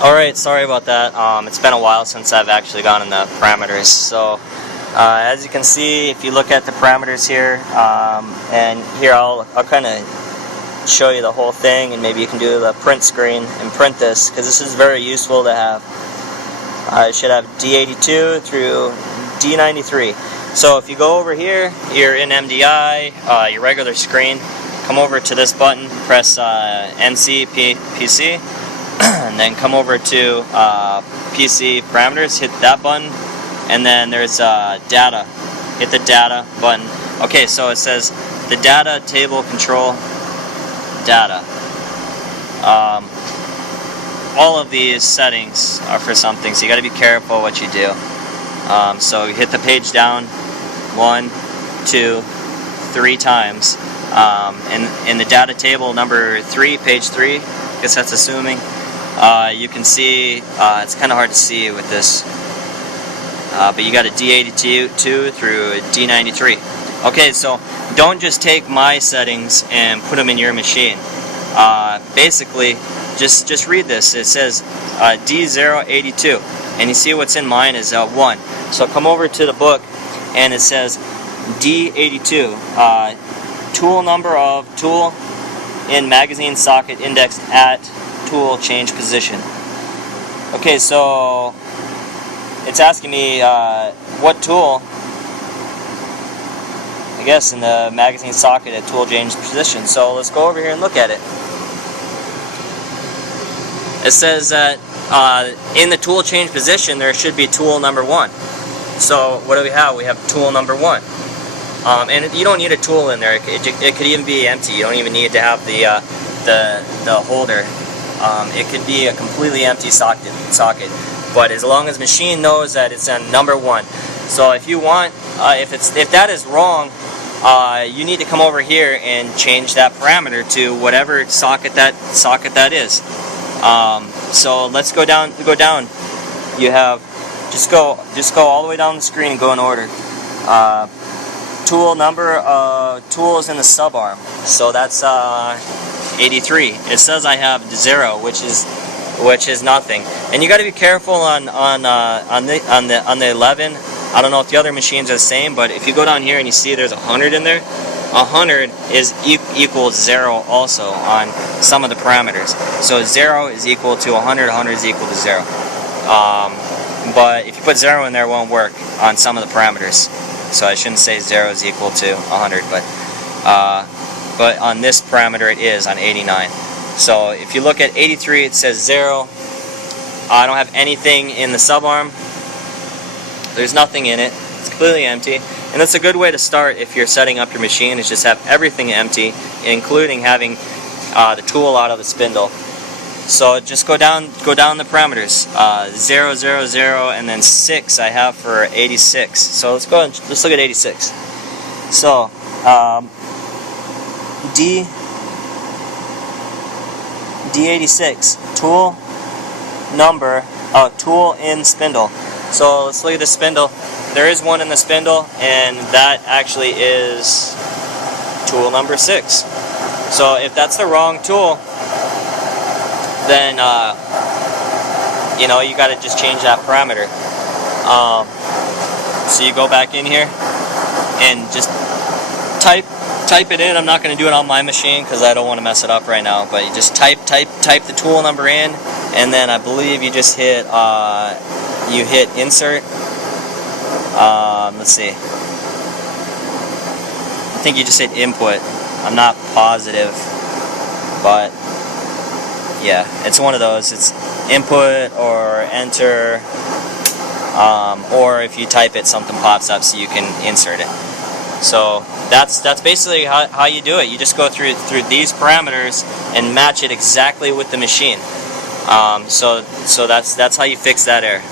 Alright, sorry about that. It's been a while since I've actually gone in the parameters. So as you can see, if you look at the parameters here, and here I'll kind of show you the whole thing, and maybe you can do the print screen and print this, because this is very useful to have. It should have D82 through D93. So if you go over here, you're in MDI, your regular screen, come over to this button, press NC PC, and then come over to PC parameters, hit that button, and then there's data. Hit the data button. Okay, so it says the data table control data. All of these settings are for something, so you got to be careful what you do. So you hit the page down 1, 2, 3 times. In the data table number 3, page 3, I guess that's assuming, you can see, it's kind of hard to see with this, but you got a D82 through a D93. Okay, so don't just take my settings and put them in your machine. Basically, just read this. It says D082, and you see what's in mine is 1. So come over to the book, and it says D82, tool number of tool in magazine socket indexed at tool change position. Okay, so it's asking me what tool, I guess, in the magazine socket at tool change position. So let's go over here and look at it. It says that in the tool change position there should be tool number 1. So what do we have? We have tool number 1. And you don't need a tool in there. It could even be empty. You don't even need to have the holder. It could be a completely empty socket. But as long as the machine knows that it's on number 1. So if you want, if that is wrong, you need to come over here and change that parameter to whatever socket that is. So let's go down. You have just go all the way down the screen and go in order. Tool number tools in the subarm. So that's 83. It says I have 0, which is nothing. And you got to be careful on the 11. I don't know if the other machines are the same, but if you go down here and you see there's 100 in there, 100 is equals 0 also on some of the parameters. So 0 is equal to 100, 100 is equal to 0. But if you put 0 in there, it won't work on some of the parameters. So I shouldn't say 0 is equal to 100, but on this parameter it is on 89. So if you look at 83, it says 0. I don't have anything in the subarm. There's nothing in it. It's completely empty. And that's a good way to start if you're setting up your machine, is just have everything empty, including having the tool out of the spindle. So just go down the parameters. 0, 0, 0, and then 6 I have for 86. So let's look at 86. So D86 tool number tool in spindle. So let's look at the spindle. There is one in the spindle, and that actually is tool number 6. So if that's the wrong tool, then you got to just change that parameter. So you go back in here and just type it in. I'm not going to do it on my machine because I don't want to mess it up right now. But you just type the tool number in, and then I believe you just hit insert. Let's see. I think you just hit input. I'm not positive, but yeah, it's one of those. It's input or enter, or if you type it, something pops up so you can insert it. So that's basically how you do it. You just go through these parameters and match it exactly with the machine. So that's how you fix that error.